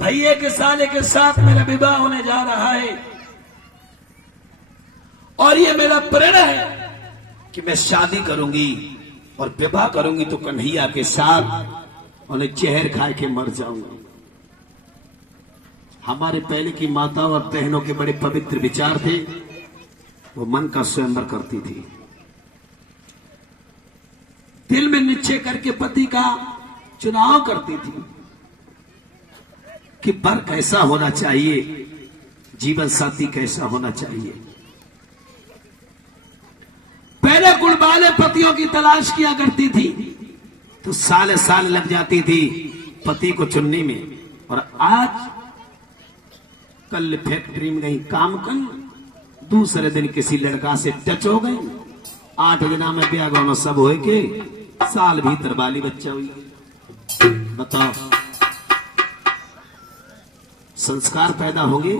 भैया के साले के साथ मेरा विवाह होने जा रहा है और ये मेरा प्रण है कि मैं शादी करूंगी और विवाह करूंगी तो कन्हैया के साथ उन्हें जहर खाए के मर जाऊंगा। हमारे पहले की माता और बहनों के बड़े पवित्र विचार थे। वो मन का स्वयंवर करती थी, दिल में निश्चय करके पति का चुनाव करती थी कि वर कैसा होना चाहिए, जीवन साथी कैसा होना चाहिए। पहले गुण वाले पतियों की तलाश किया करती थी तो साल साल लग जाती थी पति को चुनने में, और आज कल फैक्ट्री में गई काम कर, दूसरे दिन किसी लड़का से टच हो गई, 8 दिना में ब्याह गौना सब हो के साल भीतर बाली बच्चा हुई। बताओ संस्कार पैदा होंगे?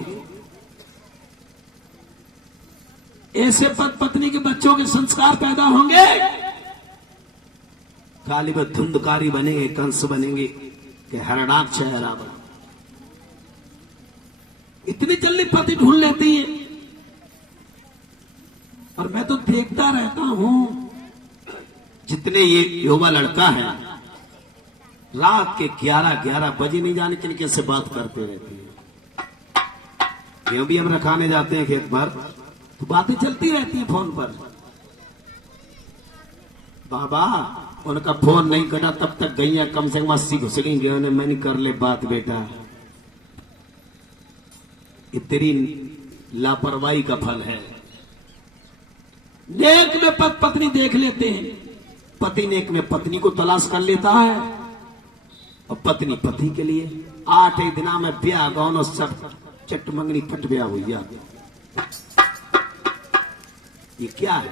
ऐसे पत्नी के बच्चों के संस्कार पैदा होंगे? काली में धुंधकारी बनेंगे, कंस बनेंगे कि हरणाक्ष है रावण। इतनी जल्दी पति ढूंढ लेती है। और मैं तो देखता रहता हूं जितने ये युवा लड़का है रात के 11-11 बजे नहीं जाने किनके से बात करते रहते हैं। क्यों भी हम रखाने जाते हैं खेत भर तो बातें चलती रहती है फोन पर। बाबा उनका फोन नहीं कटा तब तक गई कम से कम 80 घुस गई। मैंने कर ले बात बेटा, ये तेरी लापरवाही का फल है। नेक में पत्नी देख लेते हैं, पति नेक में पत्नी को तलाश कर लेता है और पत्नी पति के लिए 8 दिना में ब्याह गौन सब चट मंगनी फट ब्याह हुई। ये क्या है?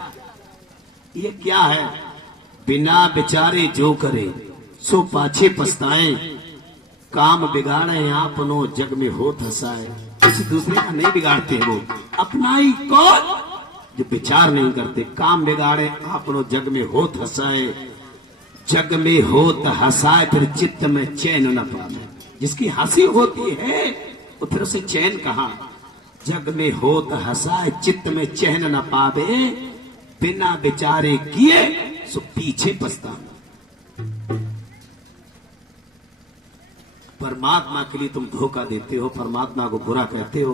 ये क्या है? बिना बेचारे जो करे सो पाछे पछताए, काम बिगाड़े आपनो जग में होत हंसाए। किसी दूसरे का नहीं बिगाड़ते वो, अपना ही कौन जो विचार नहीं करते। काम बिगाड़े आपनो जग में होत हंसाए, जग में होत हंसाए फिर चित्त में चैन न पावे। जिसकी हंसी होती है वो फिर उसे चैन कहां? जग में होत हंसाए चित्त में चैन न पावे, बिना विचारे किए सो पीछे पछताना। परमात्मा के लिए तुम धोखा देते हो, परमात्मा को बुरा कहते हो।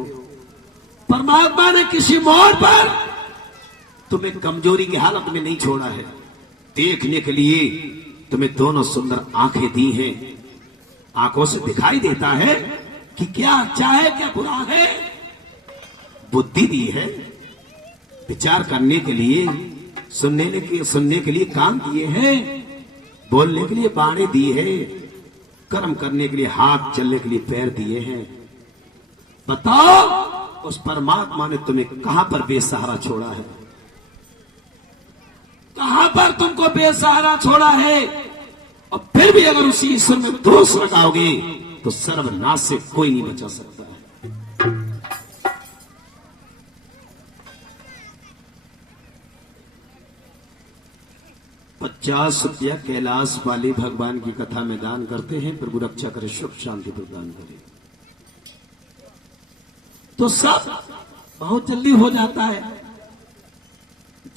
परमात्मा ने किसी मोड़ पर तुम्हें कमजोरी की हालत में नहीं छोड़ा है। देखने के लिए तुम्हें दोनों सुंदर आंखें दी हैं। आंखों से दिखाई देता है कि क्या अच्छा है क्या बुरा है। बुद्धि दी है विचार करने के लिए, सुनने के लिए कान दिए हैं, बोलने के लिए बाणें दी है, कर्म करने के लिए हाथ, चलने के लिए पैर दिए हैं। बताओ उस परमात्मा ने तुम्हें कहां पर बेसहारा छोड़ा है? कहां पर तुमको बेसहारा छोड़ा है? और फिर भी अगर उसी ईश्वर में दोष लगाओगे तो सर्वनाश से कोई नहीं बचा सकता है। 50 रुपया कैलाश वाले भगवान की कथा में दान करते हैं। प्रभु रक्षा करे, सुख शांति प्रदान करे, तो सब बहुत जल्दी हो जाता है।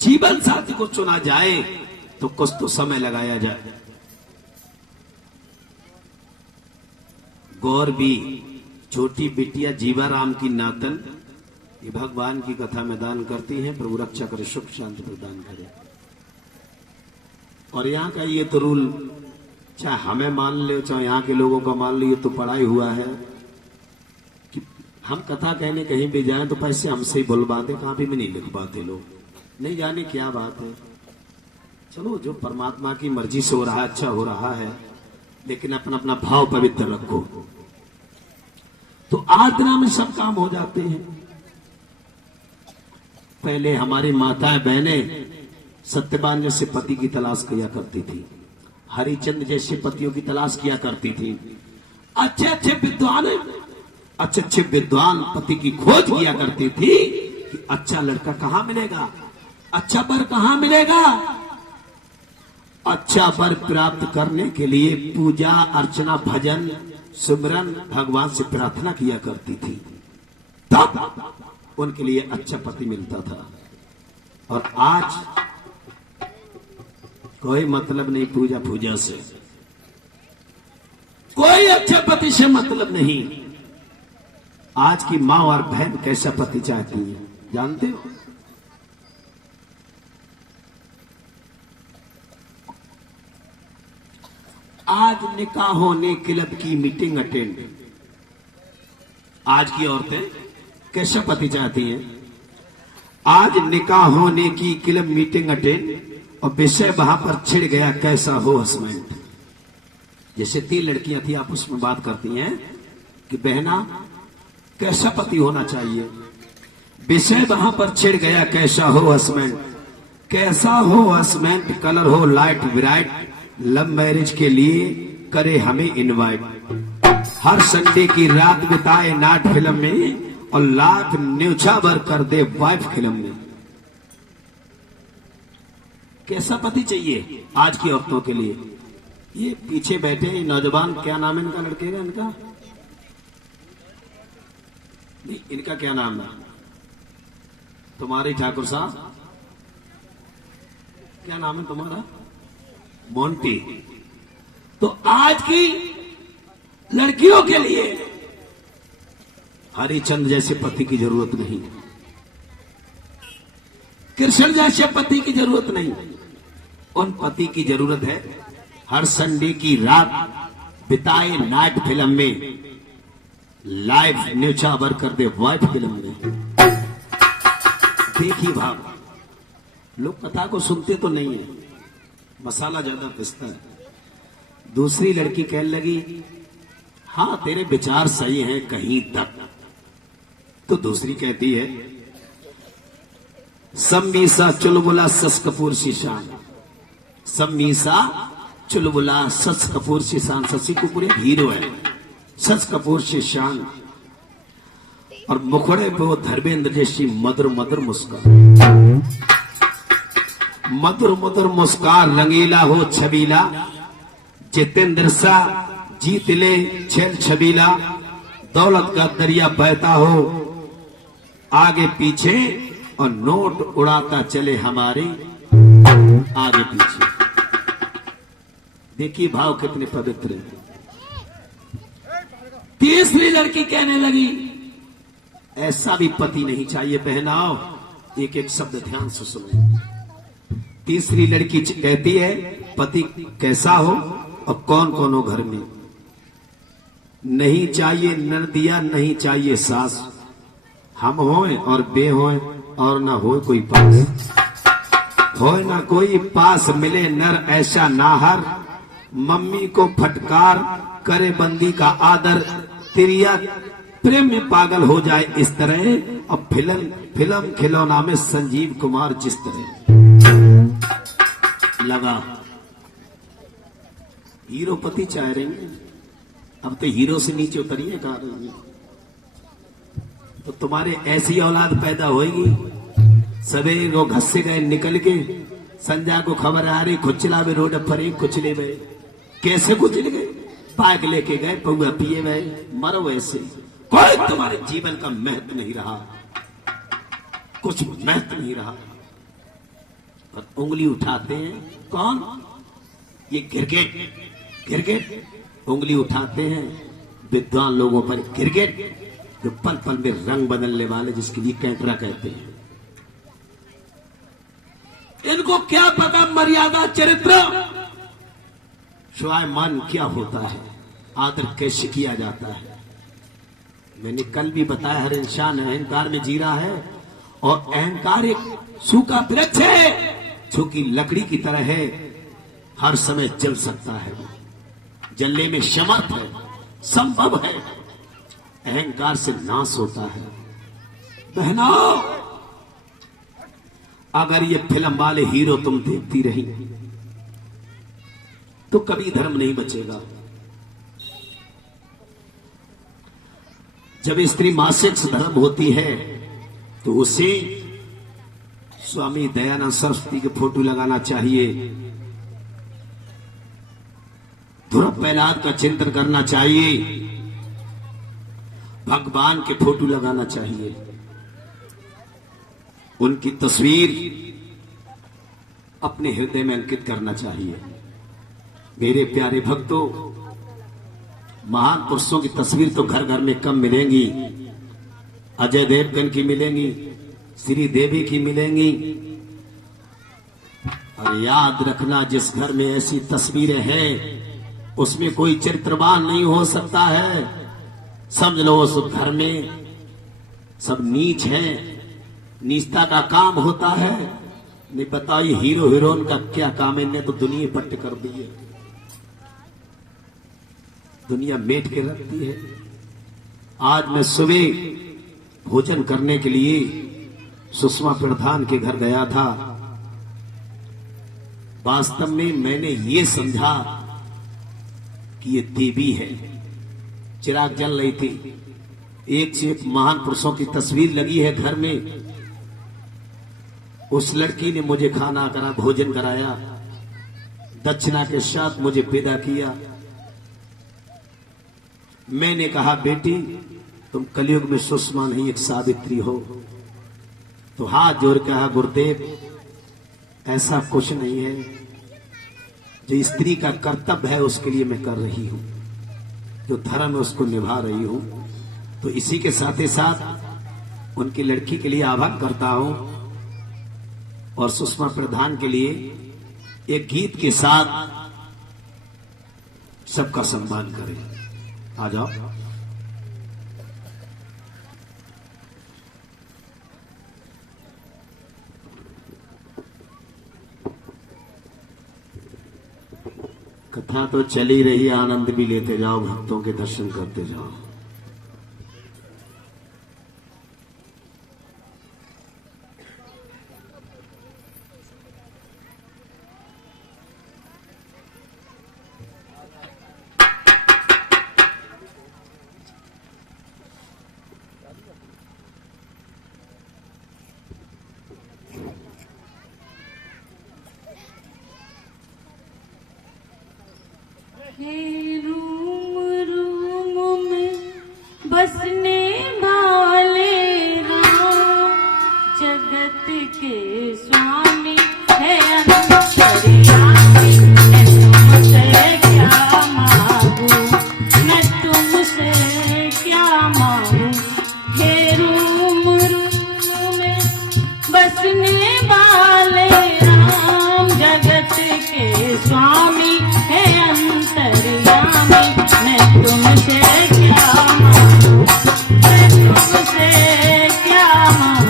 जीवन साथी को चुना जाए तो कुछ तो समय लगाया जाए। गौर भी छोटी बिटिया जीवाराम की नातन ये भगवान की कथा में दान करती हैं। प्रभु रक्षा करे, सुख शांति प्रदान करे। और यहाँ का ये तो रूल, चाहे हमें मान ले चाहे यहाँ के लोगों का मान लो, ये तो पढ़ाई हुआ है कि हम कथा कहने कहीं भी जाएं तो पैसे हमसे ही बुलवाते, कहां भी में नहीं लिखवाते लोग। नहीं जाने क्या बात है। चलो जो परमात्मा की मर्जी से हो रहा है अच्छा हो रहा है, लेकिन अपना अपना भाव पवित्र रखो तो 8 दिना में सब काम हो जाते हैं। पहले हमारी माताएं बहनें सत्यवान जैसे पति की तलाश किया करती थी, हरिचंद्र जैसे पतियों की तलाश किया करती थी, अच्छे अच्छे विद्वान पति की खोज किया करती थी कि अच्छा लड़का कहां मिलेगा, अच्छा वर कहां मिलेगा। अच्छा वर प्राप्त करने के लिए पूजा अर्चना भजन सिमरन भगवान से प्रार्थना किया करती थी, तब उनके लिए अच्छा पति मिलता था। और आज कोई मतलब नहीं पूजा पूजा से, कोई अच्छा पति से मतलब नहीं। आज की मां और बहन कैसा पति चाहती है जानते हो? आज निकाह होने क्लब की मीटिंग अटेंड, आज की औरतें कैसा पति चाहती हैं? आज निकाह होने की क्लब मीटिंग अटेंड और विषय वहां पर छिड़ गया कैसा हो हस्बैंड। जैसे 3 लड़कियां थी आपस में बात करती हैं कि बहना कैसा पति होना चाहिए, विषय वहां पर छिड़ गया कैसा हो हस्बैंड। कैसा हो हस्बैंड, कलर हो लाइट ब्राइट, लव मैरिज के लिए करे हमें इनवाइट। हर संडे की रात बिताए नाट फिल्म में और लाख न्यूछावर कर दे वाइफ फिल्म में। कैसा पति चाहिए आज की औरतों के लिए? ये पीछे बैठे नौजवान, क्या नाम है इनका, लड़के का इनका नहीं, इनका क्या नाम है तुम्हारी ठाकुर साहब, क्या नाम है तुम्हारा? मोंटी। तो आज की लड़कियों के लिए हरिचंद जैसे पति की जरूरत नहीं, कृष्ण जैसे पति की जरूरत नहीं। उन पति की जरूरत है हर संडे की रात बिताए नाइट फिल्म में, लाइव न्यूछावर कर दे वाइफ फिल्म में। देखिए भाव, लोग कथा को सुनते तो नहीं है, मसाला ज्यादा पिसता है। दूसरी लड़की कहने लगी हाँ तेरे विचार सही हैं कहीं तक, तो दूसरी कहती है सम्मीसा चुलबुला सस कपूर शीशान, सम्मीसा चुलबुला सस कपूर शीशान। शशि कपूर एक हीरो है, सच कपूर शीशान, और मुखड़े पे वो धर्मेंद्र जैसी मधुर मधुर मुस्कान, मधुर मधुर मुस्कान, रंगीला हो छबीला, जितेंद्र सा जीत ले छेल छबीला, दौलत का दरिया बहता हो आगे पीछे और नोट उड़ाता चले हमारे आगे पीछे। देखिए भाव कितने पवित्र हैं। तीसरी लड़की कहने लगी ऐसा भी पति नहीं चाहिए बहनाओ, एक एक शब्द ध्यान से सुनो। तीसरी लड़की कहती है पति कैसा हो और कौन कौन हो घर में, नहीं चाहिए ननदिया, नहीं चाहिए सास, हम होए और बे होए और ना हो कोई पास, होए ना कोई पास, मिले नर ऐसा नाहर, मम्मी को फटकार करे बंदी का आदर, तिरिया प्रेम में पागल हो जाए इस तरह, और फिल्म खिलौना में संजीव कुमार जिस तरह लगा। हीरो पति चाह रही है, अब तो हीरो से नीचे उतरिए कहा रही है। तो तुम्हारे ऐसी औलाद पैदा होगी, सवेरे को घर से गए निकल के, संध्या को खबर आ रही खुचला में रोड पर एक कुचले गए, कैसे कुचले गए, पाक लेके गए, पौआ पिए गए, मरो वैसे। कोई तुम्हारे जीवन का महत्व नहीं रहा, कुछ महत्व नहीं रहा। और उंगली उठाते हैं कौन? ये क्रिकेट उंगली उठाते हैं विद्वान लोगों पर, क्रिकेट जो पल पल में रंग बदलने वाले, जिसके लिए कैटरा कहते हैं। इनको क्या पता मर्यादा चरित्र स्वाभिमान क्या होता है, आदर कैसे किया जाता है। मैंने कल भी बताया हर इंसान अहंकार में जी रहा है, और अहंकार एक सूखा वृक्ष है जो कि लकड़ी की तरह है, हर समय जल सकता है, जलने में समर्थ है, संभव है, अहंकार से नाश होता है। बहनों, अगर ये फिल्म वाले हीरो तुम देखती रही तो कभी धर्म नहीं बचेगा। जब स्त्री मासिक धर्म होती है तो उसे स्वामी दयानंद सरस्वती की फोटो लगाना चाहिए, ध्रुव प्रहलाद का चिंतन करना चाहिए, भगवान के फोटो लगाना चाहिए, उनकी तस्वीर अपने हृदय में अंकित करना चाहिए। मेरे प्यारे भक्तों, महान पुरुषों की तस्वीर तो घर घर में कम मिलेंगी। अजय देवगन की मिलेंगी, श्री देवी की मिलेंगी। और याद रखना, जिस घर में ऐसी तस्वीरें हैं उसमें कोई चरित्रवान नहीं हो सकता है। समझ लो उस घर में सब नीच है, नीचता का काम होता है। नहीं बताइए हीरो हीरोइन का क्या काम है, इन्हें तो दुनिया पट्ट कर दी है, दुनिया मेट के रखती है। आज मैं सुबह भोजन करने के लिए सुषमा प्रधान के घर गया था। वास्तव में मैंने ये समझा कि ये देवी है। चिराग जल रही थी, एक से एक महान पुरुषों की तस्वीर लगी है घर में। उस लड़की ने मुझे खाना करा, भोजन कराया, दक्षिणा के साथ मुझे विदा किया। मैंने कहा, बेटी तुम कलयुग में सुषमा नहीं एक सावित्री हो। तो हाथ जोड़ के कहा, गुरुदेव ऐसा कुछ नहीं है, जो स्त्री का कर्तव्य है उसके लिए मैं कर रही हूं, जो धर्म है उसको निभा रही हूं। तो इसी के साथ ही साथ उनकी लड़की के लिए आह्वान करता हूं और सुषमा प्रधान के लिए एक गीत के साथ सबका सम्मान करें। आ जाओ। कथा तो चली रही, आनंद भी लेते जाओ, भक्तों के दर्शन करते जाओ। रूम रूम में बसने वाले राम, जगत के स्वामी है अंतर्यामी। मैं तुमसे क्या मांगू, मैं तुमसे क्या मांगू। हे रूम रूम में बसने वाले राम, जगत के स्वामी है अंतर्यामी। मैं तुमसे क्या मांगू, मैं तुमसे क्या मांगू।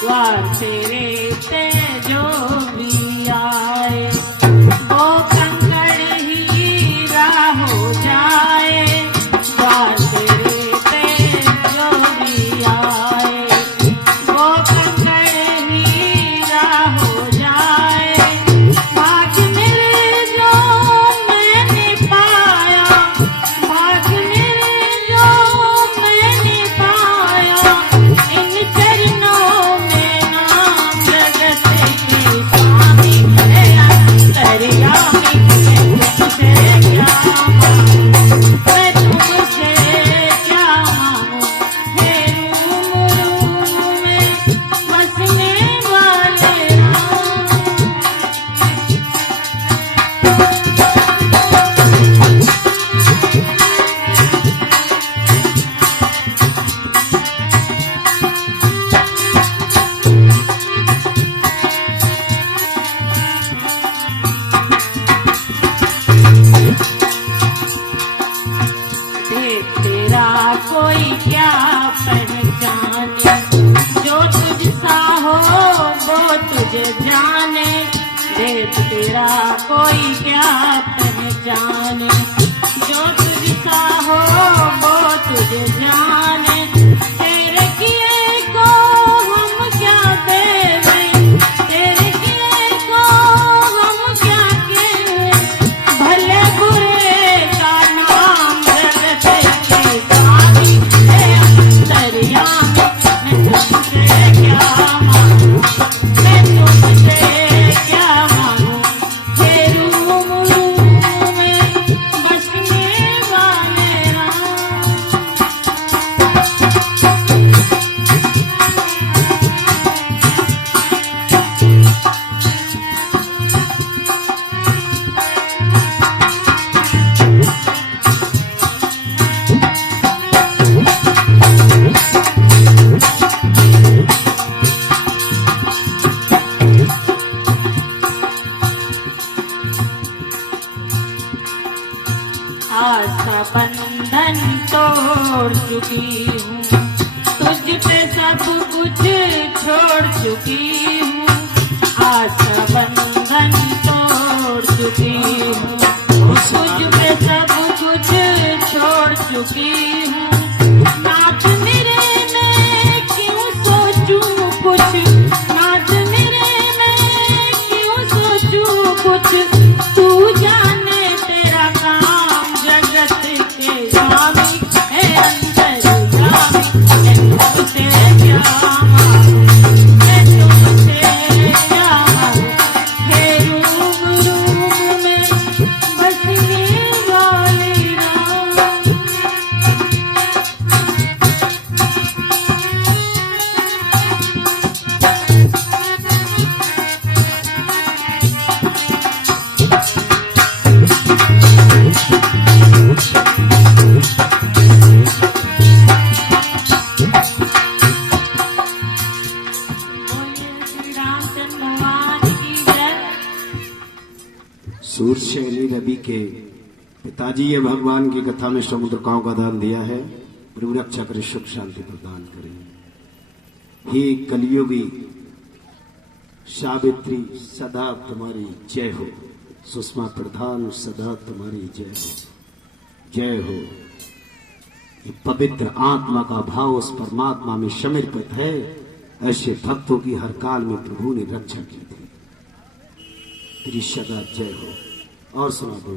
द्वार तेरे पे जो भी आए, वो कंकड़ हीरा हो जाए। द्वार तेरे पे जो भी आए, वो कंकड़ हीरा हो जाए। भाग मेरे जो मैंने पाया, भाग मेरे जो मैंने पाया। इन चरणों में नाम जगत के स्वामी है अंतर्यामी। मैं तुमसे क्या मांगू, मैं तुमसे क्या मांगू। हे रूम रूम में बसने वाले राम, देख तेरा कोई क्या पहचाने, जो तुझसा हो वो तुझे जाने। देख तेरा कोई क्या पहचाने, जो तुझसा हो वो तुझे जाने। तेरे किए को हम क्या देवें, तेरे किए को हम क्या कहें। भले बुरे का नाम जगत के स्वामी है छोड़ चुकी हूँ, तुझ पे सब कुछ छोड़ चुकी हूँ, आस बंधन तोड़ चुकी हूँ, तुझ पे सब कुछ छोड़ चुकी हूँ, नाथ मेरे मैं क्यों सोचूं कुछ, नाथ मेरे मैं क्यों सोचूं कुछ, तू जाने तेरा काम जगत के स्वामी है अंतर्यामी, मैं तुझसे क्या मांगू, मैं तुझसे क्या मांगू, हे रूम रूम में बसने वाले राम। बोलिए श्री रामचंद्र भगवान की जय। सूर्यशैली रवि के पिताजी ये भगवान की कथा में समुद्रकाओं का दान दिया है। प्रभु रक्षा करे, सुख शांति प्रदान करे। हे कलियुगी सावित्री सदा तुम्हारी जय हो, सुषमा प्रधान सदा तुम्हारी जय हो, जय हो। ये पवित्र आत्मा का भाव उस परमात्मा में समर्पित है। ऐसे भक्तों की हर काल में प्रभु ने रक्षा की थी। तेरी सदा जय हो। और सुना दो।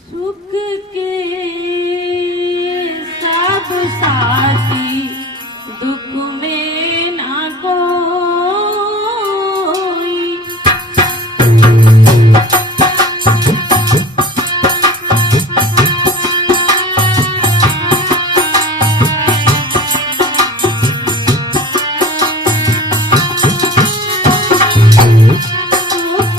सुख के सब साथी, दुख में ना कोई, सुख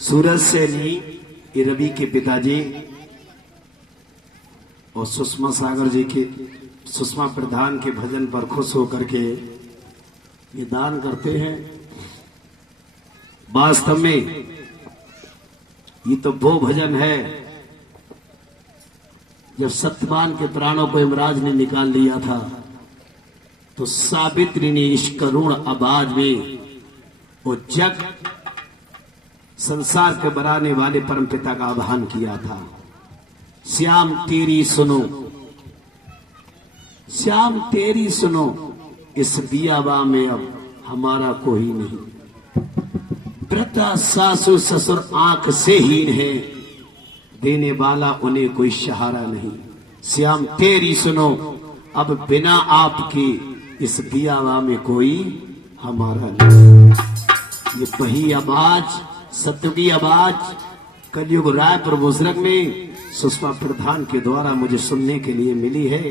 सूरज सैनी, ये रवि के पिताजी और सुषमा सागर जी के, सुषमा प्रधान के भजन पर खुश होकर के ये दान करते हैं। वास्तव में ये तो वो भजन है जब सत्यवान के प्राणों को यमराज ने निकाल लिया था तो सावित्री ने इस करुण आवाज में वो जग संसार के बनाने वाले परमपिता का आह्वान किया था, श्याम तेरी सुनो, श्याम तेरी सुनो, इस बियाबा में अब हमारा कोई नहीं, वृद्धा सासु ससुर आंख से हीन है, देने वाला उन्हें कोई सहारा नहीं, श्याम तेरी सुनो, अब बिना आपके इस बियाबा में कोई हमारा नहीं। ये वही आवाज, सत्य की आवाज कलयुग रायपुर बुजुर्ग में सुषमा प्रधान के द्वारा मुझे सुनने के लिए मिली है।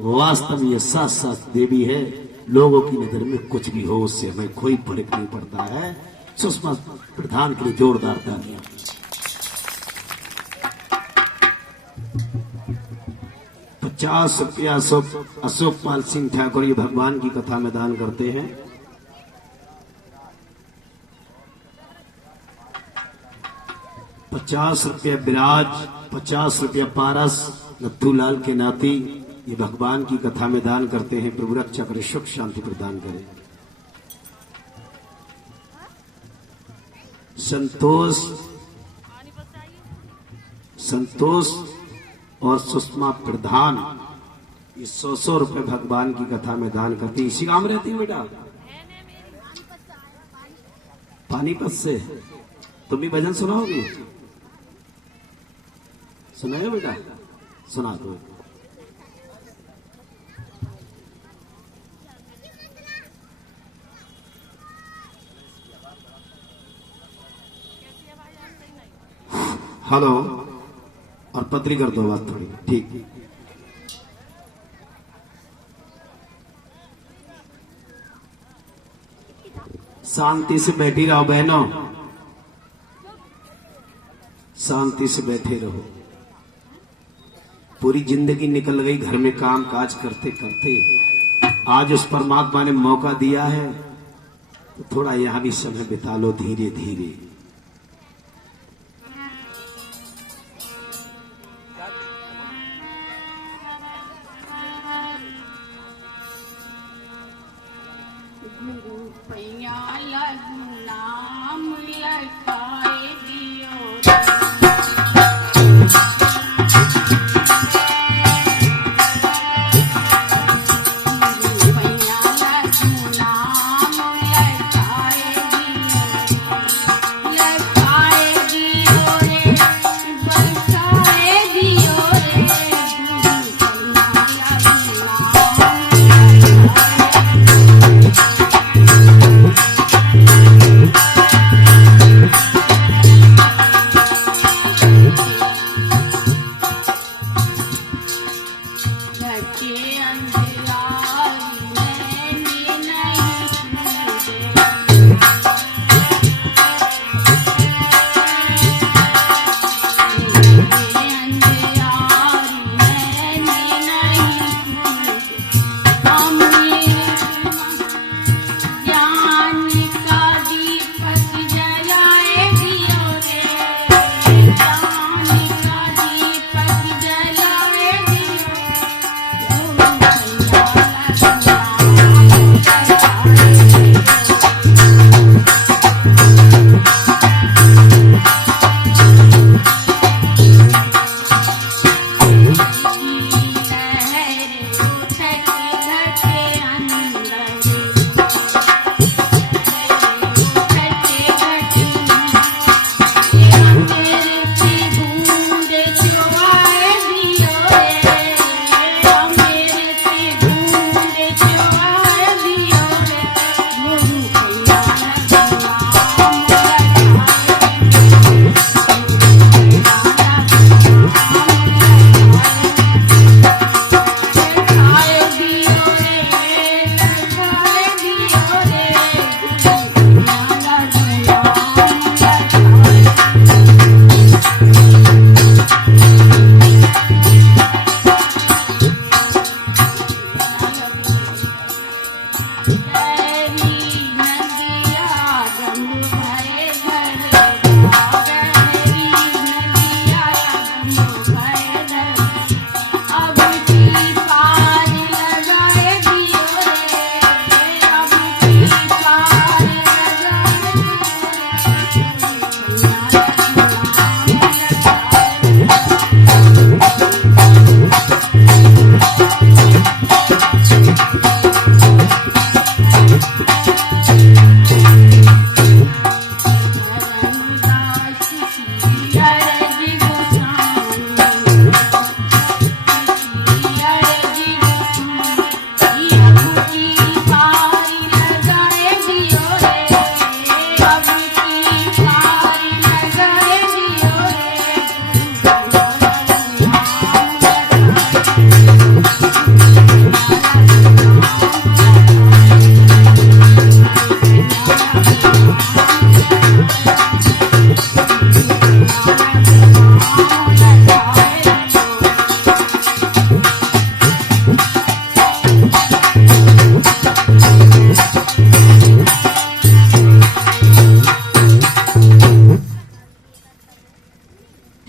वास्तव में ये साक्षात देवी है। लोगों की नजर में कुछ भी हो उससे हमें कोई फर्क नहीं पड़ता है। सुषमा प्रधान के लिए जोरदार तालियां। ₹50 अशोक पाल सिंह ठाकुर ये भगवान की कथा में दान करते हैं। ₹50 विराज, ₹50 पारस नथुलाल के नाती ये भगवान की कथा में दान करते हैं। प्रभु रक्षा करे, सुख शांति प्रदान करे। संतोष और सुषमा प्रधान ये 100 रुपए भगवान की कथा में दान करती। इसी गांव में रहती है बेटा? पानीपत से। तुम भी भजन सुनाओगी? सुनाए बेटा? सुना दो। हेलो, और पतरी कर दो बात थोड़ी। ठीक, शांति से बैठी रहो बहनों, शांति से बैठे रहो। पूरी जिंदगी निकल गई घर में काम काज करते करते, आज उस परमात्मा ने मौका दिया है तो थोड़ा यहां भी समय बिता लो धीरे धीरे। गुरु पैया लगू नाम लखाए दियो, गुरु पैया लगू नाम लखाए दियो,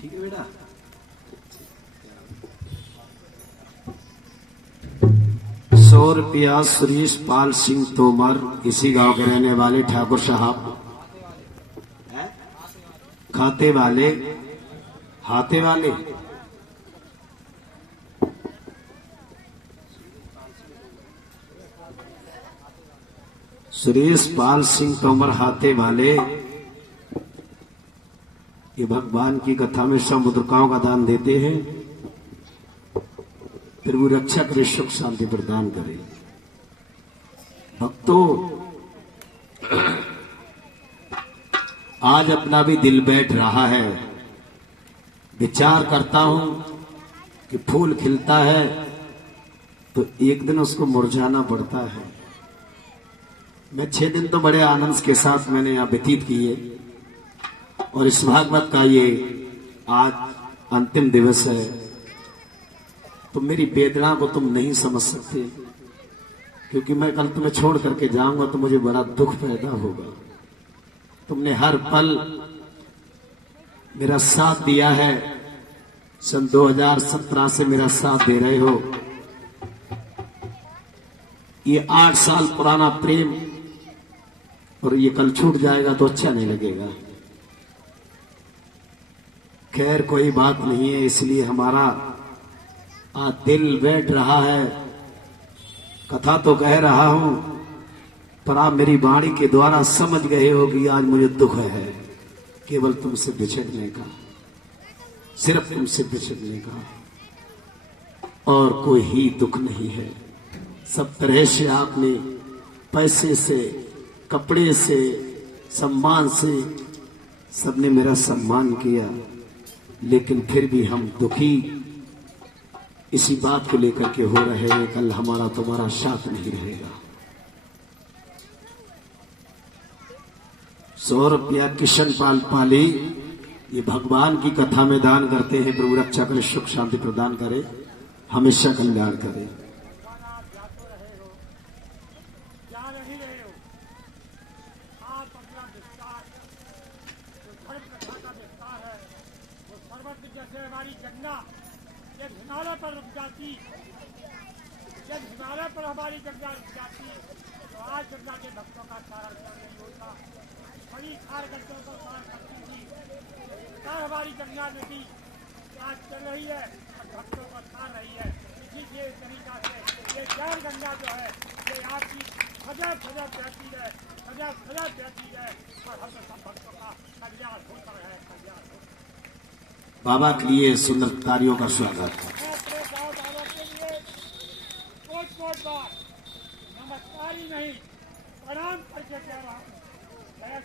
ठीक है बेटा। 100 रुपया सुरेश पाल सिंह तोमर, इसी गांव के रहने वाले ठाकुर साहब, खाते वाले, हाथे वाले, सुरेश पाल सिंह तोमर हाथे वाले, ये भगवान की कथा में समुद्रकाओं का दान देते हैं। फिर वो रक्षा करे, सुख शांति प्रदान करे। भक्तों, आज अपना भी दिल बैठ रहा है। विचार करता हूं कि फूल खिलता है तो एक दिन उसको मुरझाना पड़ता है। मैं 6 दिन तो बड़े आनंद के साथ मैंने यहां व्यतीत किए, और इस भागवत का ये आज अंतिम दिवस है। तो मेरी वेदना को तुम नहीं समझ सकते, क्योंकि मैं कल तुम्हें छोड़ करके जाऊंगा तो मुझे बड़ा दुख पैदा होगा। तुमने हर पल मेरा साथ दिया है, सन 2017 से मेरा साथ दे रहे हो। ये 8 साल पुराना प्रेम, और ये कल छूट जाएगा तो अच्छा नहीं लगेगा। खैर कोई बात नहीं है, इसलिए हमारा आज दिल बैठ रहा है। कथा तो कह रहा हूं, पर आप मेरी वाणी के द्वारा समझ गए हो कि आज मुझे दुख है केवल तुमसे बिछड़ने का, सिर्फ तुमसे बिछड़ने का, और कोई ही दुख नहीं है। सब तरह से आपने पैसे से, कपड़े से, सम्मान से सबने मेरा सम्मान किया, लेकिन फिर भी हम दुखी इसी बात को लेकर के हो रहे हैं, कल हमारा तुम्हारा साथ नहीं रहेगा। 100 रुपया किशन पाल पाली, ये भगवान की कथा में दान करते हैं। प्रभु रक्षा करे, सुख शांति प्रदान करे, हमेशा कल्याण करे। हमारी गंगा जब हिमालय पर रुक जाती, जब हिमालय पर हमारी गंगा रुक जाती, तो आज गंगा के भक्तों का सारा नहीं होता। बड़ी खार गड्ढों को पार करती थी, हमारी गंगा नदी आज चल रही है और भक्तों को खा रही है। इसी के तरीका से ये ज्ञान गंगा जो है, ये आपकी सजग सजग बहती है, सजग सजग बहती है, और हम सब भक्तों का कल्याण होता है, कल्याण होता है। बाबा के लिए सुंदर तालियों का स्वागत। मैं अपने गाँव बाबा के लिए कोट बार नमस्कार ही नहीं, प्रणाम करके कह रहा हूँ। और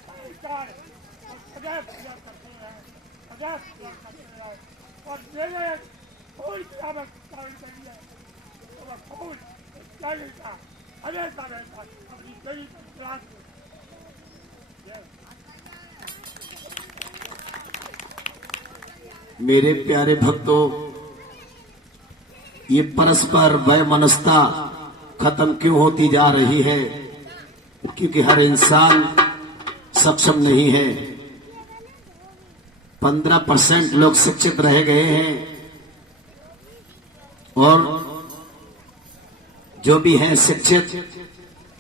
सदैव पूजा करते रहे, सदैव पूजा करते रहे, और मेरे फूल की आवश्यकता करी है तो वह फूल का हमेशा रहता अपनी गरीब विश्वास में। मेरे प्यारे भक्तों, ये परस्पर वैमनस्यता खत्म क्यों होती जा रही है? क्योंकि हर इंसान सक्षम नहीं है। 15% लोग शिक्षित रह गए हैं, और जो भी हैं शिक्षित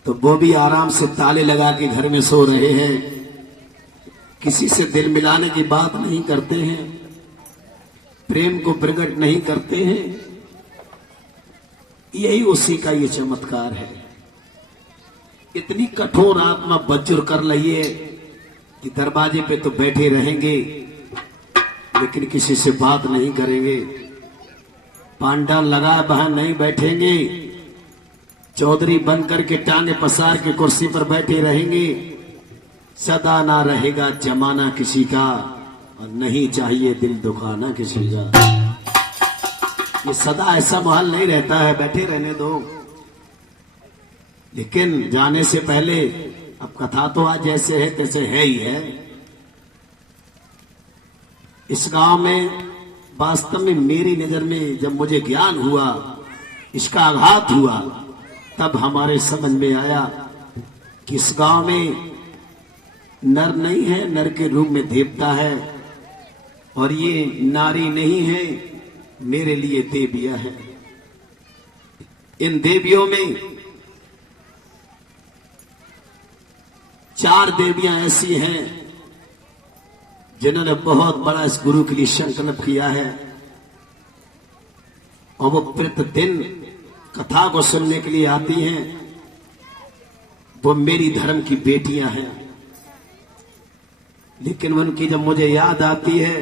तो वो भी आराम से ताले लगा के घर में सो रहे हैं। किसी से दिल मिलाने की बात नहीं करते हैं, प्रेम को प्रकट नहीं करते हैं। यही उसी का ये चमत्कार है। इतनी कठोर आत्मा बज्जुर कर लिए कि दरवाजे पे तो बैठे रहेंगे, लेकिन किसी से बात नहीं करेंगे। पांडाल लगा बाहर नहीं बैठेंगे, चौधरी बन करके टांगे पसार के कुर्सी पर बैठे रहेंगे। सदा ना रहेगा जमाना किसी का, और नहीं चाहिए दिल दुखाना किसी का। ये सदा ऐसा माहौल नहीं रहता है, बैठे रहने दो। लेकिन जाने से पहले, अब कथा तो आज जैसे है तैसे है ही है। इस गांव में वास्तव में मेरी नजर में जब मुझे ज्ञान हुआ, इसका आघात हुआ, तब हमारे समझ में आया कि इस गांव में नर नहीं है, नर के रूप में देवता है। और ये नारी नहीं है, मेरे लिए देवियां हैं। इन देवियों में 4 देवियां ऐसी हैं जिन्होंने बहुत बड़ा इस गुरु के लिए संकल्प किया है, और वो प्रतिदिन कथा को सुनने के लिए आती हैं। वो मेरी धर्म की बेटियां हैं, लेकिन उनकी जब मुझे याद आती है,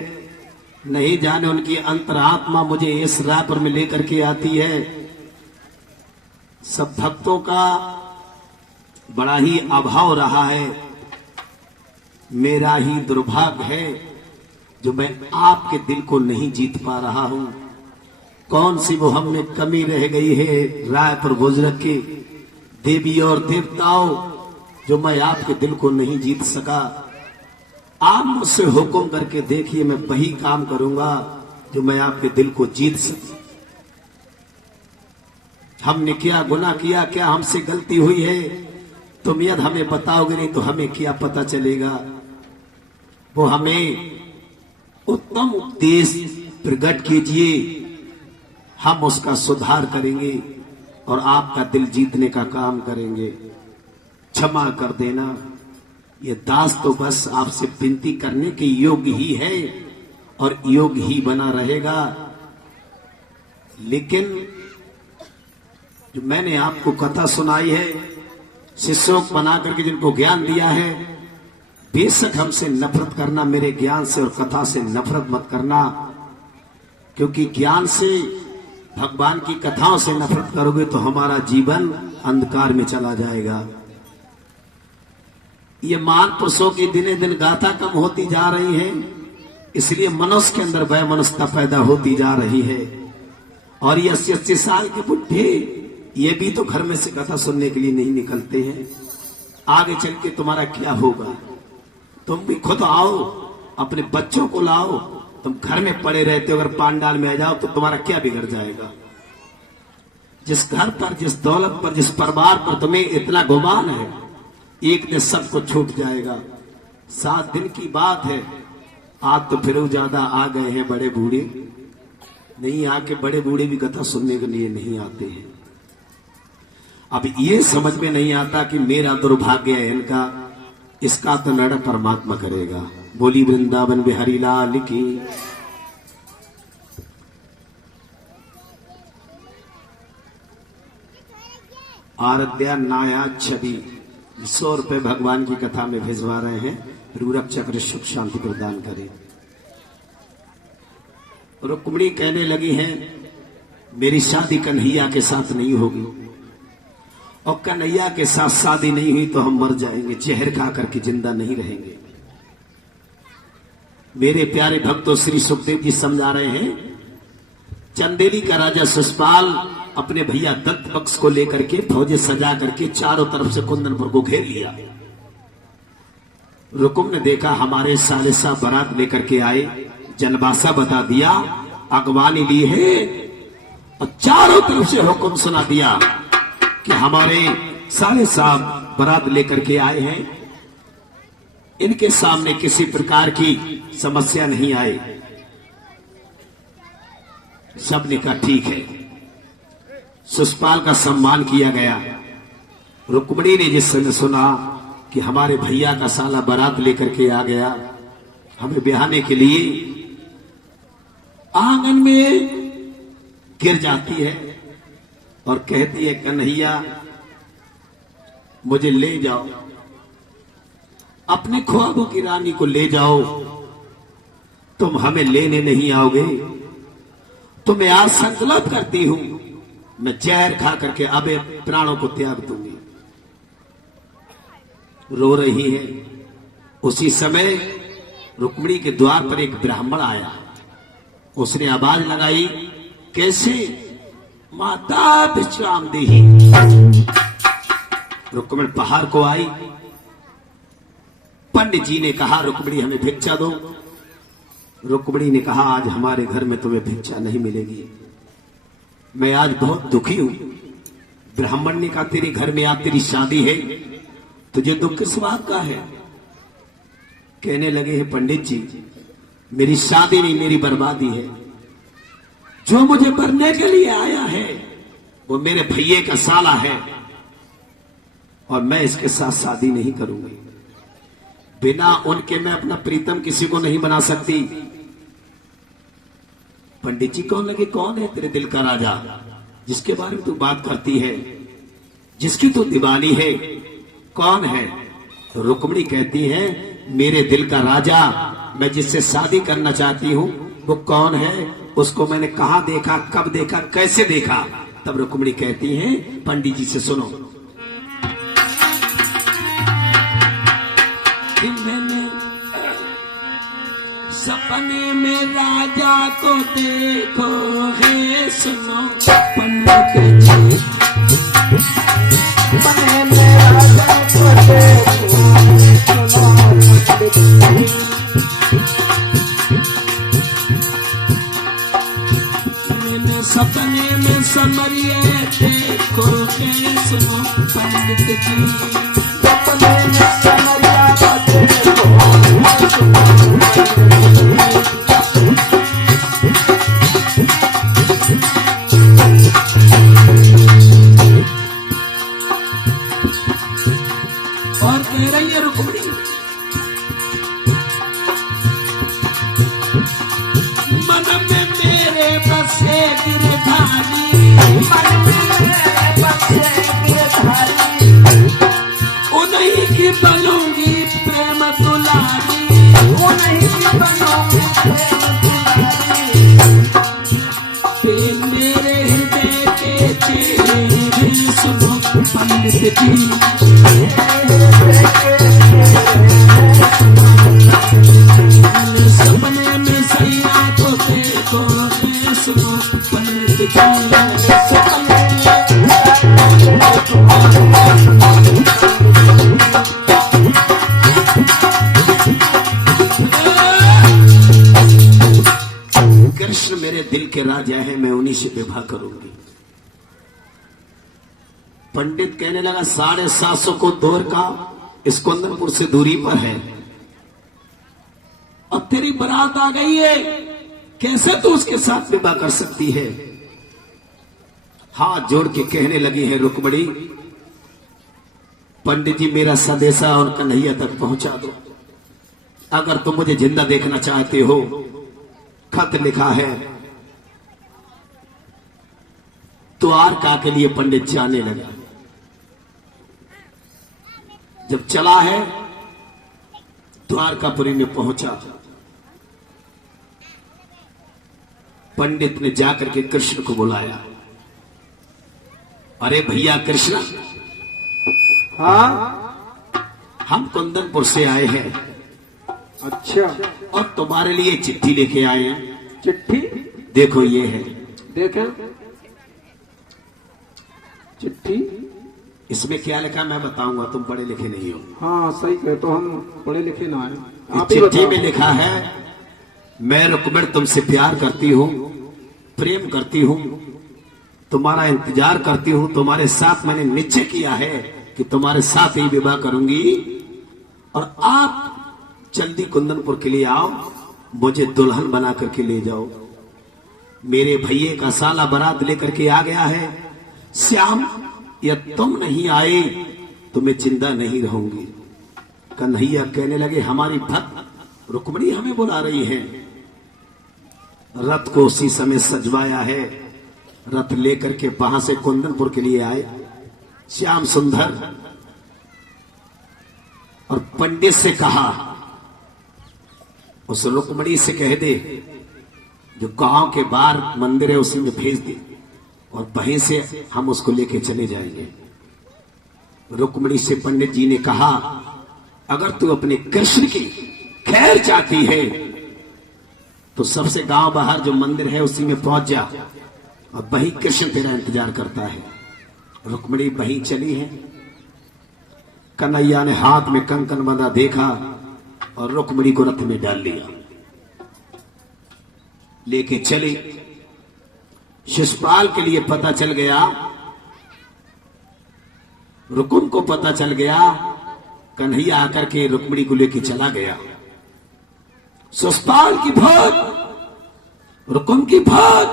नहीं जाने उनकी अंतरात्मा मुझे इस राह पर में लेकर के आती है। सब भक्तों का बड़ा ही अभाव रहा है, मेरा ही दुर्भाग्य है जो मैं आपके दिल को नहीं जीत पा रहा हूं। कौन सी वो हम में कमी रह गई है राय पर बुजुर्ग की देवी और देवताओं, जो मैं आपके दिल को नहीं जीत सका। आप मुझसे हुक्म करके देखिए, मैं वही काम करूंगा जो मैं आपके दिल को जीत सकूं। हमने क्या गुनाह किया, क्या हमसे गलती हुई है, तुम यदि हमें बताओगे नहीं तो हमें क्या पता चलेगा। वो हमें उत्तम उपदेश प्रकट कीजिए, हम उसका सुधार करेंगे और आपका दिल जीतने का काम करेंगे। क्षमा कर देना, ये दास तो बस आपसे विनती करने के योग्य ही है और योग्य ही बना रहेगा। लेकिन जो मैंने आपको कथा सुनाई है, शिष्यों को बना करके जिनको ज्ञान दिया है, बेशक हमसे नफरत करना, मेरे ज्ञान से और कथा से नफरत मत करना, क्योंकि ज्ञान से, भगवान की कथाओं से नफरत करोगे तो हमारा जीवन अंधकार में चला जाएगा। ये महापुरुषों की दिने दिन गाथा कम होती जा रही है, इसलिए मनुष्य के अंदर वैमनस्यता पैदा होती जा रही है। और ये 80-80 साल के बुढ़े ये भी तो घर में से कथा सुनने के लिए नहीं निकलते हैं। आगे चल के तुम्हारा क्या होगा? तुम भी खुद आओ, अपने बच्चों को लाओ। तुम घर में पड़े रहते हो, अगर पांडाल में आ जाओ तो तुम्हारा क्या बिगड़ जाएगा? जिस घर पर, जिस दौलत पर, जिस परिवार पर तुम्हें इतना गुमान है, एक दिन सब कुछ छूट जाएगा। 7 दिन की बात है। आज तो फिर ज्यादा आ गए हैं बड़े बूढ़े, नहीं आके बड़े बूढ़े भी कथा सुनने के लिए नहीं आते हैं। अब ये समझ में नहीं आता कि मेरा दुर्भाग्य है इनका, इसका तो निर्णय परमात्मा करेगा। बोली वृंदावन बिहारी लाल की। आराध्या नाया छवि 100 रुपए भगवान की कथा में भिजवा रहे हैं। रूरक चक्र सुख शांति प्रदान करे। रुक्मिणी कहने लगी है, मेरी शादी कन्हैया के साथ नहीं होगी, और कन्हैया के साथ शादी नहीं हुई तो हम मर जाएंगे, जहर खा करके जिंदा नहीं रहेंगे। मेरे प्यारे भक्तों, श्री सुखदेव जी समझा रहे हैं, चंदेली का राजा शिशुपाल अपने भैया दत्त पक्ष को लेकर के फौजें सजा करके चारों तरफ से कुंदनपुर को घेर लिया। रुकुम ने देखा हमारे साले साहब बारात लेकर के आए, जनबासा बता दिया, अगवानी ली है, और चारों तरफ से हुक्म सुना दिया कि हमारे साले साहब बारात लेकर के आए हैं, इनके सामने किसी प्रकार की समस्या नहीं आए। सबने कहा ठीक है। शिशुपाल का सम्मान किया गया। रुक्मिणी ने जिस समय सुना कि हमारे भैया का साला बारात लेकर के आ गया हमें ब्याहने के लिए, आंगन में गिर जाती है और कहती है, कन्हैया मुझे ले जाओ, अपने ख्वाबों की रानी को ले जाओ। तुम हमें लेने नहीं आओगे तो मैं आज संकल्प करती हूं, मैं जहर खा करके अब प्राणों को त्याग दूंगी। रो रही है। उसी समय रुक्मिणी के द्वार पर एक ब्राह्मण आया। उसने आवाज लगाई, कैसे? माता विश्राम देही। रुक्मिणी पहाड़ को आई। पंडित जी ने कहा, रुक्मिणी हमें भिक्षा दो। रुक्मिणी ने कहा, आज हमारे घर में तुम्हें भिक्षा नहीं मिलेगी, मैं आज बहुत दुखी हूं। ब्राह्मण ने कहा, तेरे घर में आज तेरी शादी है, तुझे दुख किस बात का है? कहने लगे हैं, पंडित जी मेरी शादी नहीं, मेरी बर्बादी है। जो मुझे मरने के लिए आया है वो मेरे भैये का साला है और मैं इसके साथ शादी नहीं करूंगी। बिना उनके मैं अपना प्रीतम किसी को नहीं बना सकती। पंडित जी कौन लगे, कौन है तेरे दिल का राजा जिसके बारे में तू बात करती है, जिसकी तू दीवानी है, कौन है? तो रुक्मिणी कहती है मेरे दिल का राजा, मैं जिससे शादी करना चाहती हूं वो कौन है, उसको मैंने कहां देखा, कब देखा, कैसे देखा? तब रुक्मिणी कहती है पंडित जी से सुनो। मैंने सपने में राजा को देखो है, सुनो पंडित जी। सपने में राजा को देखो, सुनो पंडित जी। मैंने सपने में समरिए देखो है, सुनो पंडित जी। सपने में समरिया को देखो, और कह रही है रुक्मिणी मन में मेरे बसे गिरधारी, मन में मेरे बसे गिरधारी, उन्हीं की बनूंगी प्रेम दुलारी, उन्हीं की बनूंगी प्रेम दुलारी। मेरे हृदय के चेहरे सुनो पंडित जी। सपने में सैया को देखो सुनो पंडित जी। कृष्ण मेरे दिल के राजा है, मैं उन्हीं से विवाह करूंगी। पंडित कहने लगा 750 को दूर का स्कंदनपुर से दूरी पर है और तेरी बारात आ गई है, कैसे तू उसके साथ विवाह कर सकती है? हाथ जोड़ के कहने लगी है रुक्मिणी पंडित जी मेरा संदेशा और कन्हैया तक पहुंचा दो। अगर तुम मुझे जिंदा देखना चाहते हो, खत लिखा है द्वारका के लिए। पंडित जाने लगा, जब चला है द्वारकापुरी में पहुंचा, पंडित ने जाकर के कृष्ण को बुलाया। अरे भैया कृष्ण, हाँ हम कुंदनपुर से आए हैं। अच्छा, और तुम्हारे लिए चिट्ठी लेके आए हैं। चिट्ठी देखो ये है। देखें चिट्ठी, इसमें क्या लिखा मैं बताऊंगा, तुम पढ़े लिखे नहीं हो। हाँ सही कहे, तो हम पढ़े लिखे ना आए। इस आप ही चिट्ठी बताओ। में लिखा है मैं रुक्मिणी तुमसे प्यार करती हूँ, प्रेम करती हूँ, तुम्हारा इंतजार करती हूँ। तुम्हारे साथ मैंने निश्चय किया है कि तुम्हारे साथ ही विवाह करूंगी और आप जल्दी कुंदनपुर के लिए आओ, मुझे दुल्हन बना करके ले जाओ। मेरे भैये का साला बारात लेकर के आ गया है। श्याम या तुम नहीं आए तो मैं जिंदा नहीं रहूंगी। कन्हैया कहने लगे हमारी भक्त रुक्मिणी हमें बुला रही है। रथ को उसी समय सजवाया है, रथ लेकर के वहां से कुंदनपुर के लिए आए श्याम सुंदर। और पंडित से कहा उस रुक्मिणी से कह दे जो गांव के बाहर मंदिर है उसी में भेज दे और वहीं से हम उसको लेके चले जाएंगे। रुक्मिणी से पंडित जी ने कहा अगर तू अपने कृष्ण की खैर चाहती है तो सबसे गांव बाहर जो मंदिर है उसी में पहुंच जा और वहीं कृष्ण तेरा इंतजार करता है। रुक्मिणी वहीं चली है। कन्हैया ने हाथ में कंकन बंधा देखा और रुक्मिणी को रथ में डाल लिया, लेके चली। शिशुपाल के लिए पता चल गया, रुकुम को पता चल गया, कन्हैया आकर के रुक्मिणी को लेके चला गया। सुषपाल की भोग, रुकुम की भोग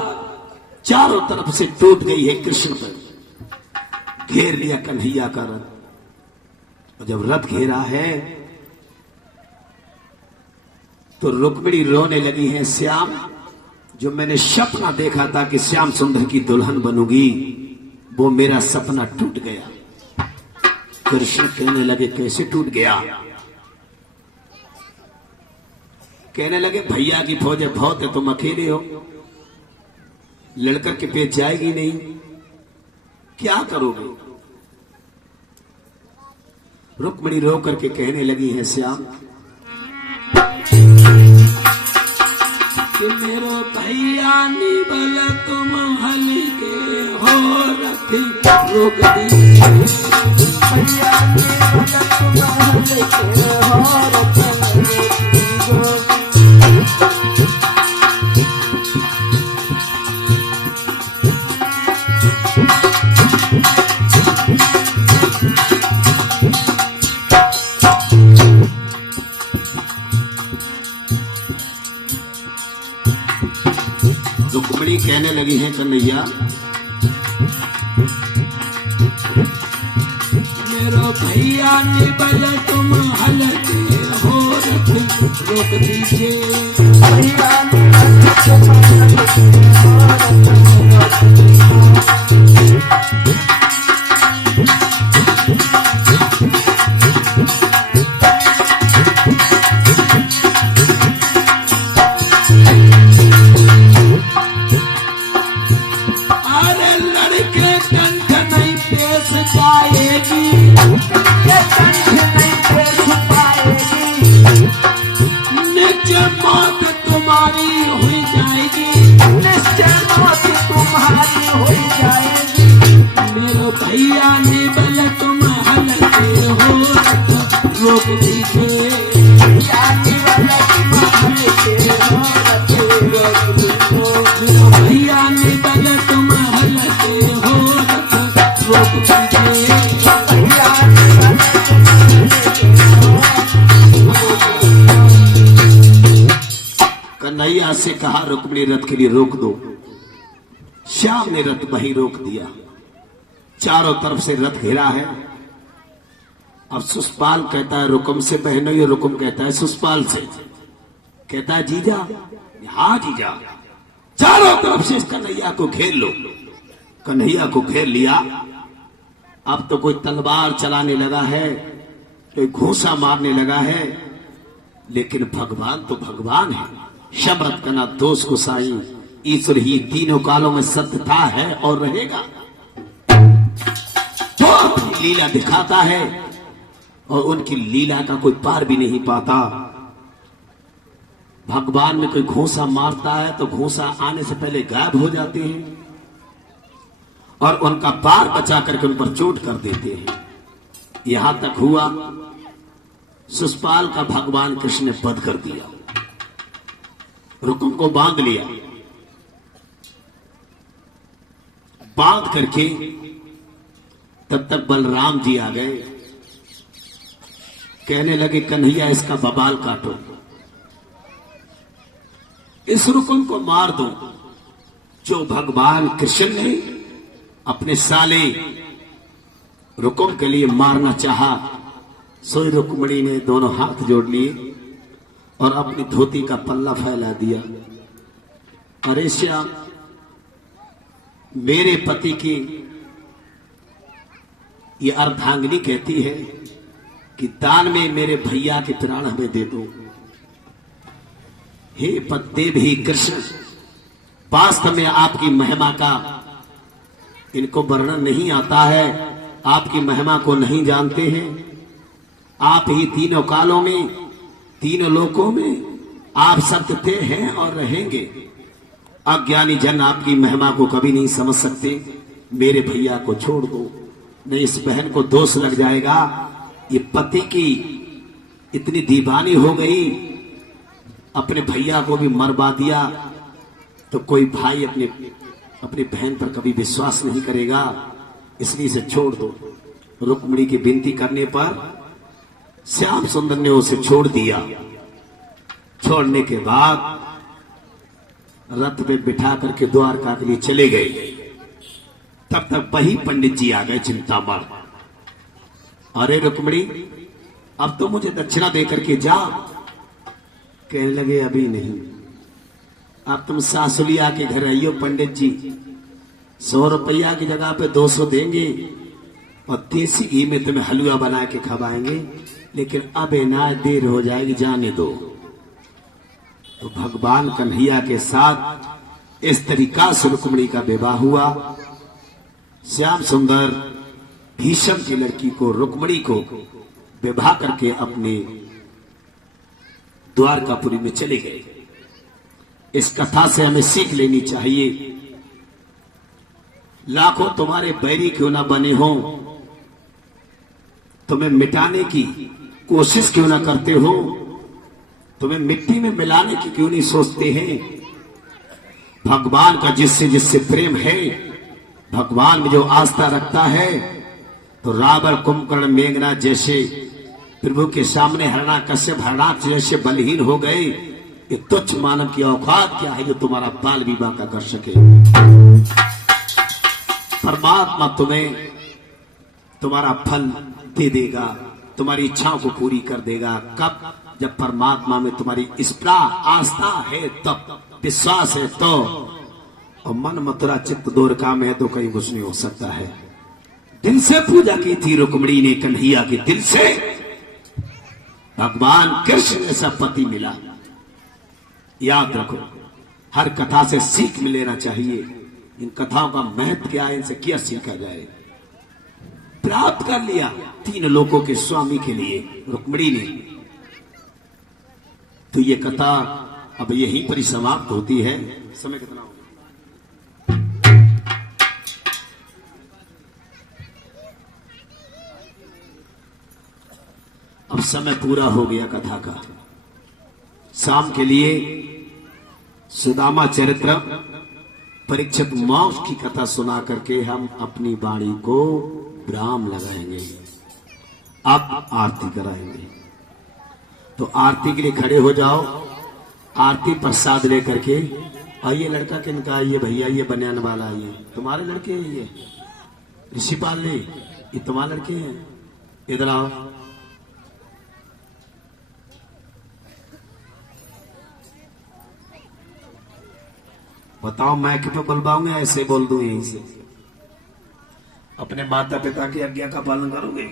चारों तरफ से टूट गई है। कृष्ण पर घेर लिया कन्हैया का रथ। और जब रथ घेरा है तो रुक्मिणी रोने लगी है। श्याम, जो मैंने सपना देखा था कि श्याम सुंदर की दुल्हन बनूंगी, वो मेरा सपना टूट गया। कृष्ण कहने लगे कैसे टूट गया? कहने लगे भैया की फौज बहुत है, तुम अकेले हो, लड़कर के पेट जाएगी नहीं, क्या करोगे? रुक्मिणी रो करके कहने लगी है श्याम कि मेरो भैया निबल तुम हल्के हो रखी रोक दी। भैया निबल तुम हल्के हो रखी रुक्मिणी कहने लगी है कन्हैया, मेरो भैया निबल तुम हल्के हो रोक दीजिए। भैया निबल तुम हल्के कन्हैया से कहा रुक्मिणी रथ के लिए रोक दो। श्याम ने रथ वहीं रोक दिया। चारों तरफ से रथ घेरा है। अब सुषपाल कहता है रुकुम से बहनों, ये रुकुम कहता है सुषपाल से, कहता है जीजा, हाँ जीजा, चारों तरफ से इस कन्हैया को घेर लो। कन्हैया को घेर लिया। अब तो कोई तलवार चलाने लगा है, कोई घूंसा मारने लगा है, लेकिन भगवान तो भगवान है। शब्द का ना दोष को साई, ईश्वर ही तीनों कालों में सत्य था, है और रहेगा। तो अपनी लीला दिखाता है और उनकी लीला का कोई पार भी नहीं पाता। भगवान में कोई घूंसा मारता है तो घूंसा आने से पहले गायब हो जाते हैं और उनका पार बचा करके उन पर चोट कर देते हैं। यहां तक हुआ सुषपाल का भगवान कृष्ण ने वध कर दिया, रुकुम को बांध लिया। बांध करके तब तक बलराम जी आ गए। कहने लगे कन्हैया इसका बबाल काटो, इस रुकुम को मार दो। जो भगवान कृष्ण ने अपने साले रुकुम के लिए मारना चाहा, सोई रुक्मिणी ने दोनों हाथ जोड़ लिए और अपनी धोती का पल्ला फैला दिया। अरे श्याम, मेरे पति की ये अर्धांगिनी कहती है कि दान में मेरे भैया के प्राण हमें दे दो। हे पतिदेव ही कृष्ण, वास्तव में आपकी महिमा का इनको वर्णन नहीं आता है, आपकी महिमा को नहीं जानते हैं। आप ही तीनों कालों में, तीनों लोकों में आप सत्य थे, हैं और रहेंगे। अज्ञानी जन आपकी महिमा को कभी नहीं समझ सकते। मेरे भैया को छोड़ दो, नहीं इस बहन को दोष लग जाएगा। ये पति की इतनी दीवानी हो गई, अपने भैया को भी मरवा दिया, तो कोई भाई अपनी बहन पर कभी विश्वास नहीं करेगा, इसलिए इसे छोड़ दो। रुक्मिणी की विनती करने पर श्याम सुंदर ने उसे छोड़ दिया। छोड़ने के बाद रथ पे बिठा करके द्वारका के लिए चले गए। तब तक वही पंडित जी आ गए चिंतामण। अरे रुक्मणी, अब तो मुझे दक्षिणा दे करके जा। कहने लगे अभी नहीं, अब तुम सासुलिया के घर आइयो पंडित जी, 100 रुपया की जगह पे 200 देंगे और देसी घी में तुम्हें हलवा बना के खवाएंगे, लेकिन अब ना देर हो जाएगी, जाने दो। तो भगवान कन्हैया के साथ इस तरीका से रुक्मणी का विवाह हुआ। श्याम सुंदर भीष्म की लड़की को, रुक्मणी को विवाह करके अपने द्वारकापुरी में चले गए। इस कथा से हमें सीख लेनी चाहिए, लाखों तुम्हारे बैरी क्यों ना बने हो, तुम्हें मिटाने की कोशिश क्यों ना करते हो, तुम्हें मिट्टी में मिलाने की क्यों नहीं सोचते हैं। भगवान का जिससे जिससे प्रेम है, भगवान में जो आस्था रखता है, तो रावण, कुंभकर्ण, मेघनाथ जैसे प्रभु के सामने हिरण्याकश्यप, हरणाक्ष जैसे बलहीन हो गए। ये तुच्छ मानव की औकात क्या है जो तुम्हारा बाल विवाह का कर सके। परमात्मा तुम्हें तुम्हारा फल दे देगा, तुम्हारी इच्छाओं को पूरी कर देगा। कब? जब परमात्मा में तुम्हारी स्प्रा आस्था है, तब विश्वास है तो। और मन मथुरा चित्त द्वारका में है तो कहीं कुछ नहीं हो सकता है। दिल से पूजा की थी रुक्मणी ने कन्हैया के, दिल से। भगवान कृष्ण जैसा पति मिला। याद रखो, हर कथा से सीख में लेना चाहिए। इन कथाओं का महत्व क्या है, इनसे क्या सीखा जाए। प्राप्त कर लिया 3 लोकों के स्वामी के लिए रुक्मणी ने। तो ये कथा अब यहीं पर ही समाप्त होती है। समय कितना हो गया? अब समय पूरा हो गया कथा का। शाम के लिए सुदामा चरित्र, परीक्षित मौस की कथा सुना करके हम अपनी वाणी को विराम लगाएंगे। अब आरती कराएंगे। तो आरती के लिए खड़े हो जाओ। आरती प्रसाद लेकर के आइए। लड़का किनका? आइए भैया, ये बनियान वाला आइए। तुम्हारे लड़के हैं ये? ऋषिपाल ने, ये तुम्हारे लड़के हैं? इधर आओ। बताओ, मैं क्यों बुलवाऊंगा? ऐसे बोल दूं यहीं से? अपने माता पिता की आज्ञा का पालन करोगे?